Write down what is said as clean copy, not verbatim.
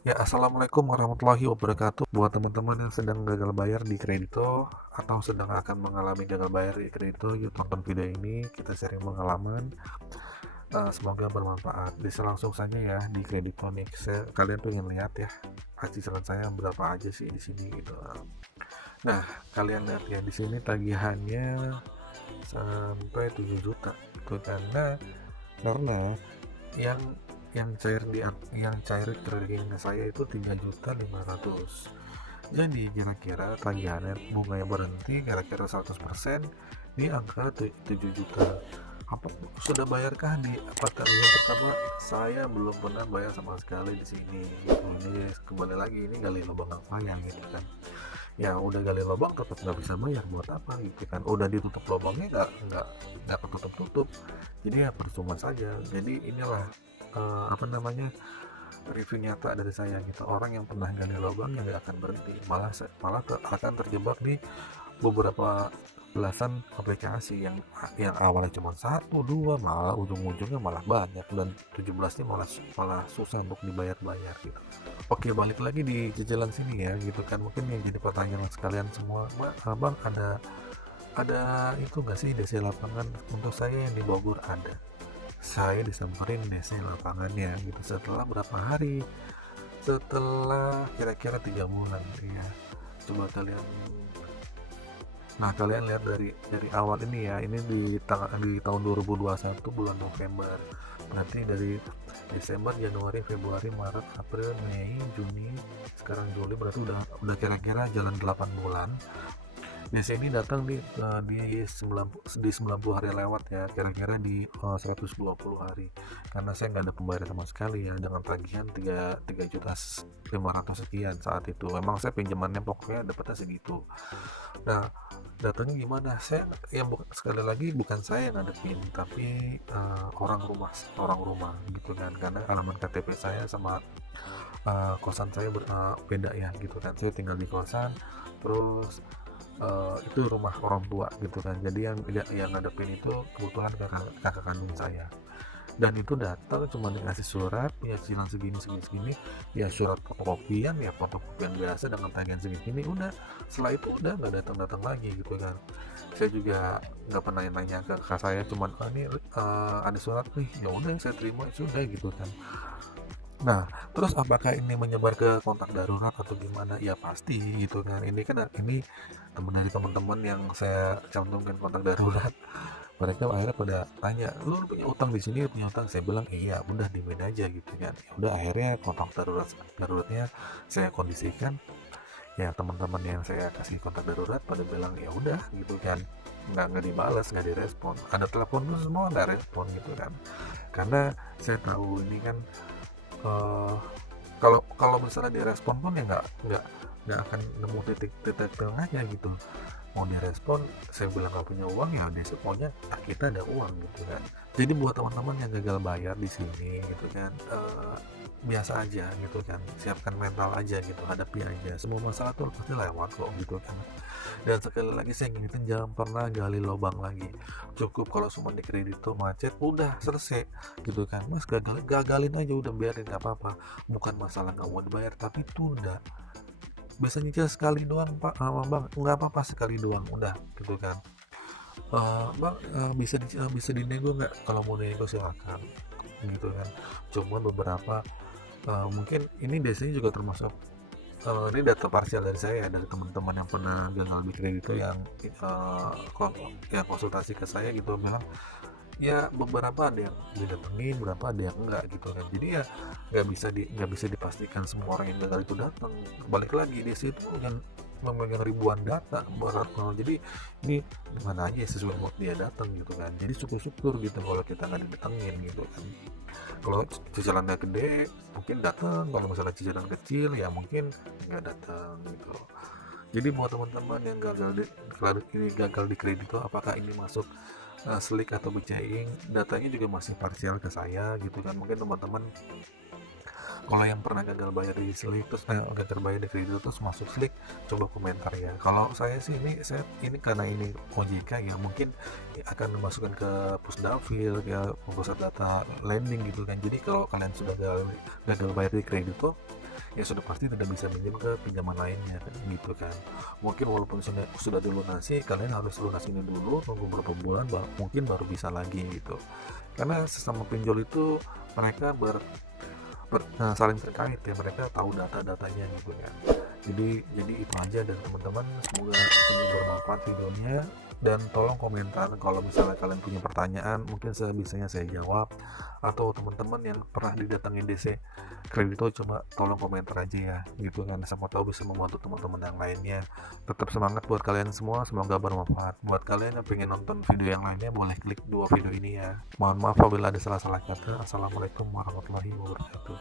Ya, assalamualaikum warahmatullahi wabarakatuh. Buat teman-teman yang sedang gagal bayar di kredito atau sedang akan mengalami gagal bayar di kredito, yuk tonton video ini. Kita sharing pengalaman. Semoga bermanfaat. Bisa langsung saja ya di kredito nih. Kalian pengen lihat ya cicilan saya berapa aja sih di sini gitu. Nah, kalian lihat ya di sini tagihannya sampai 7 juta. Itu karena yang cair ke rekening saya itu 3.500.000. Jadi kira-kira tagihannya bunganya berhenti kira-kira 100% di angka 7 juta. Apa sudah bayarkah di apartemen yang pertama? Saya belum pernah bayar sama sekali di sini. Gitu. Ini kembali lagi ini gali lubang saya gitu kan. Ya udah gali lubang tetap nggak bisa bayar, buat apa gitu kan. Udah ditutup lubangnya nggak ketutup-tutup. Jadi ya percuma saja. Jadi inilah apa namanya, review nyata dari saya gitu. Orang yang pernah gali lubang yang nggak akan berhenti, akan terjebak di beberapa belasan aplikasi yang awalnya cuma satu dua, malah ujung-ujungnya malah banyak, dan 17-nya malah malah susah untuk dibayar-bayar gitu. Oke, balik lagi di cicilan sini ya gitu kan. Mungkin yang jadi pertanyaan sekalian semua, abang ada itu nggak sih DC lapangan? Untuk saya yang di Bogor ada. Saya disamperin DC lapangannya gitu setelah berapa hari, setelah kira-kira 3 bulan ya. Coba kalian, nah kalian lihat dari awal ini ya, ini di tahun 2021 bulan November, berarti dari Desember, Januari, Februari, Maret, April, Mei, Juni, sekarang Juli, berarti udah kira-kira jalan 8 bulan. Biasanya ini datang di 90 hari lewat ya, kira-kira di 120 hari, karena saya nggak ada pembayaran sama sekali ya, dengan tagihan 3.500.000 sekian saat itu. Memang saya pinjamannya pokoknya dapatnya segitu. Nah, datangnya gimana? Saya yang sekali lagi bukan saya yang ngadepin, tapi orang rumah gitu kan, karena alamat KTP saya sama kosan saya beda ya gitu kan. Saya tinggal di kosan, terus itu rumah orang tua gitu kan. Jadi yang ngadepin itu kebetulan kakak kandung saya, dan itu datang cuma dikasih surat ya, cicilan segini segini segini ya, surat fotokopian biasa dengan tagihan segini, udah. Setelah itu udah nggak datang datang lagi gitu kan. Saya juga nggak pernah nanya ke kakak saya, cuman ini ada surat nih, ya udah saya terima sudah gitu kan. Nah, terus apakah ini menyebar ke kontak darurat atau gimana? Ya pasti gitu kan. Ini dari teman-teman yang saya cantumkan kontak darurat. Mereka akhirnya pada tanya, lu punya utang di sini, punya utang? Saya bilang iya, udah dimin aja gitu kan. Ya udah, akhirnya kontak daruratnya saya kondisikan. Ya teman-teman yang saya kasih kontak darurat pada bilang ya udah gitu kan, nggak dibalas, nggak direspon. Ada telepon tuh semua nggak respon gitu kan. Karena saya tahu ini kan, eh, kalau kalau misalnya direspon pun ya nggak akan nemu titik titik tengahnya gitu. Mau direspon, saya bilang nggak punya uang, ya dia pokoknya kita ada uang gitu kan. Jadi buat teman-teman yang gagal bayar di sini gitu kan, biasa aja gitu kan, siapkan mental aja gitu, hadapi aja, semua masalah tuh pasti lewat kok gitu kan. Dan sekali lagi saya ingetin, jangan pernah gali lubang lagi. Cukup kalau cuma di kredito macet udah selesai gitu kan. Mas, gagalin aja udah, biarin, nggak apa-apa. Bukan masalah nggak mau dibayar, tapi tunda. Bisa nyicil sekali doang pak, bang, nggak apa-apa, sekali doang udah gitu kan. Bang, bisa dinego nggak? Kalau mau nego silakan gitu kan. Cuma beberapa, mungkin ini biasanya juga termasuk, ini data parsial dari saya, dari teman-teman yang pernah gagal di kredito yang konsultasi ke saya gitu, bilang ya beberapa ada yang didatengin, beberapa ada yang enggak gitu kan. Jadi ya nggak bisa dipastikan semua orang yang gagal itu datang. Balik lagi di situ yang memegang ribuan data berat, jadi ini mana aja sesuai buat dia datang gitu kan. Jadi syukur-syukur gitu kalau kita nggak didatengin gitu kan. Kalau cicilannya gede mungkin datang, kalau misalnya cicilan kecil ya mungkin nggak datang gitu. Jadi buat teman-teman yang gagal di kredito, apakah ini masuk slick atau becaying, datanya juga masih parsial ke saya gitu kan. Mungkin teman-teman kalau yang pernah gagal bayar di slick terus gagal bayar di kredit terus masuk slick, coba komentar ya. Kalau saya sih ini karena ini OJK ya, mungkin akan memasukkan ke pusdafil ya, pusat data lending gitu kan. Jadi kalau kalian sudah gagal bayar di kredit tuh, ya sudah pasti tidak bisa minjem ke pinjaman lainnya kan, gitu kan. Mungkin walaupun sudah dilunasi, kalian harus lunasin ini dulu, tunggu beberapa bulan, mungkin baru bisa lagi gitu. Karena sesama pinjol itu mereka saling terkait ya, mereka tahu data-datanya gitu kan. Jadi itu aja, dan teman-teman semoga ini bermanfaat videonya, dan tolong komentar kalau misalnya kalian punya pertanyaan, mungkin sebisanya saya jawab, atau teman-teman yang pernah didatangin DC Kredito coba tolong komentar aja ya gitu kan, sama tahu bisa membantu teman-teman yang lainnya. Tetap semangat buat kalian semua, semoga bermanfaat. Buat kalian yang pengen nonton video yang lainnya boleh klik 2 video ini ya. Mohon maaf apabila ada salah-salah kata. Assalamualaikum warahmatullahi wabarakatuh.